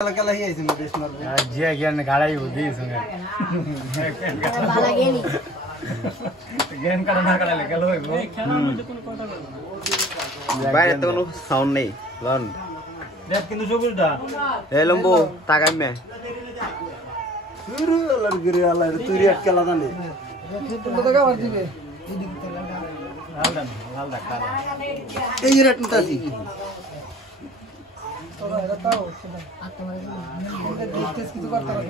कला ही ऐसे देश में जे ज्ञान गाड़ा ही होती है संगे बाला गेनी गेम का ना कला लेके लो বাইরে তো কোনো সাউন্ড নেই লন দেখ কিন্তু সবুজটা এই লম্বু তাকাই মে शुरू अलग गिरे वाला है तू रिएक्ट कला था नहीं तुम तो क्या कर दिए लाल दा काला ये रेट में तासी तो बताओ किस की तो करता है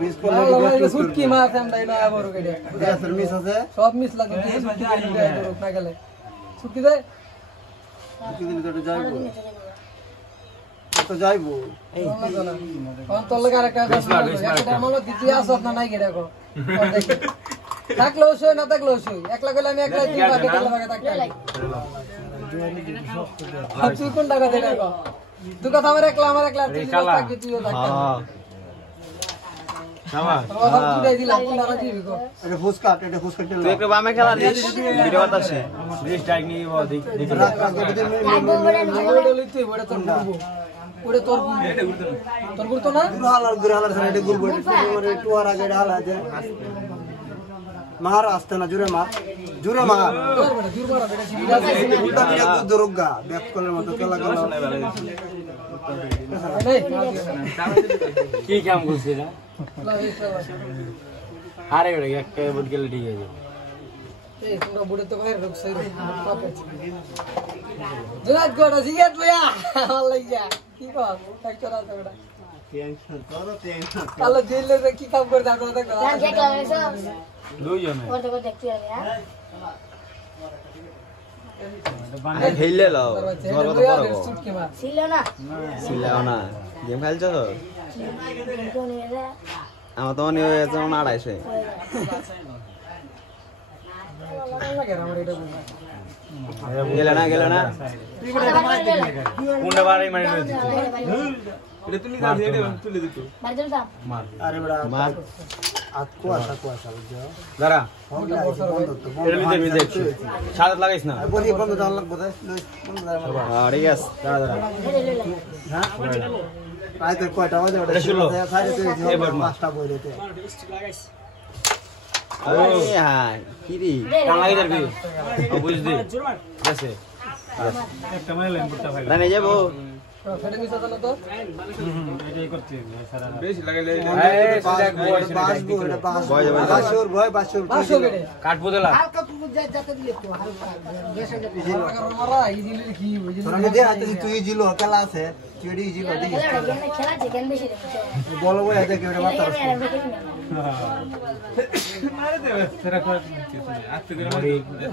बीस को लगा सुट की मार से हम डाइना है बोरो के क्या सर्विस है सब मिस लगे किस की रोकना के लिए सुट की दे कितनी तो जाइबो कौन तो लगा रखा है 10 मिनट একটা মনে ইতিহাস না নাই গেড়ে কো থাকলো সই না থাকলো সই একলা গেলে আমি একলা দিই বাকি টাকা লাগে থাকতে তুই কোন টাকা দেবে কো তুই কথা আমার একলা তুই থাকবি তুইও থাকবি হ্যাঁ সামা সব তুই দিলাম কোন টাকা দিবি কো এটা ফুসকা টেল তুই একটু বামে খেলা দিস ভিডিও বাতাসে প্লিজ টাইক নি वो देख रात का के दिन ওটা লইতে ওটা তোর গুরবো ওটা তোর গুরতো না गुरहालर से এটা গুরবো এটা একটু আর আগে ডাল আছে মার আসতে না জুরে মার তোর বড় দূর বড় বেটা উল্টা পিটা তো দরগা ব্যাক কলের মতো চলা গেল নাই কি কাম করছিস না আরে ওরে একটা বুট গেলে ঠিক আছে এই তোমরা বুড়ে তো বাইরে রোক সই জনাত গোড়া জিগাত লয়া আল্লাহয়া কি কর ফ্যাক্টর আছে বড় টেনশন কালো জেলে রে কি কাম করে দাঁড়ো দেখো जान के क्लास দুইজন और देखो देखते हैं यार খেললে লাও বড় বড় বড় সুট কি মার सिलो ना সিলাও না গেম খেলছো তো इनको नहीं है আমার তো মনে হয় যেমন 250 গেল না কোনটা বাড়ি মারি দিতে এটা তুমি না দিয়ে তুলে দিত बाजू सा মার আরে বড় মার আতকো আশা বুঝছো দাঁড়া বন্ধ তো এটা আমি দেখছি সাদা লাগাইছ না বলি বন্ধ দাও লাগবে তাই বন্ধ দাও ঠিক আছে দাঁড়া দাঁড়া হ্যাঁ রাতে কয়টা বাজে ওটা এটা ষোলো। সাড়ে এবার মার। 5টা বই রেতে এই হাই কি রে টাঙ্গাই ধরবি বুঝ দি আছে একটা মানে লাইন করতে পারবে রানে যাবো ফেডে মিস হতো না তো এটাই করতে সারা বেশি লাগাইলে ভয় যাবে। বাসুর 500 কেটে কাটবো দিলা হালকা তুই যাতে দিলে তো হালকা বেশি মারা ইজিলি কি বুঝলি তোরা দে আতে তুই জিলো খেলা আছে চিড়ি জিলো দি खेला चिकन भी शिरे বলো বই আছে কেড়ে মারতা মারে দে সেরা কর আস্তে করে মারি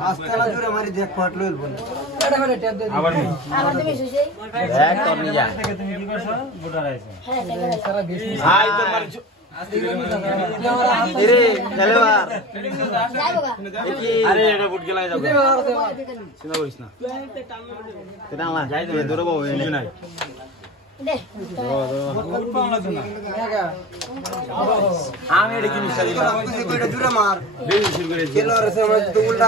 আস্তে না জোরে মারি দেখ ফাট লইল বল ফেডে ফেডে ট্যাপ দে আবার নি आवाज তুমি সুশে এক তোর নি যা তুমি কি করছ বুটা রাইছে হ্যাঁ টাকা সারা বেশি হাই তোর মারি রে খেলোয়াড় যাইবো কি আরে এটা বুট গেলাই যাবে চিন্তা করিস না এটা না যাই দে দূরে বউ কিছু নাই দে আমি এটা কি মিশা দিলাম তুই কইটা জোরে মার বেশি শুরু করে খেলোয়াড় আছে আমার তো উল্টা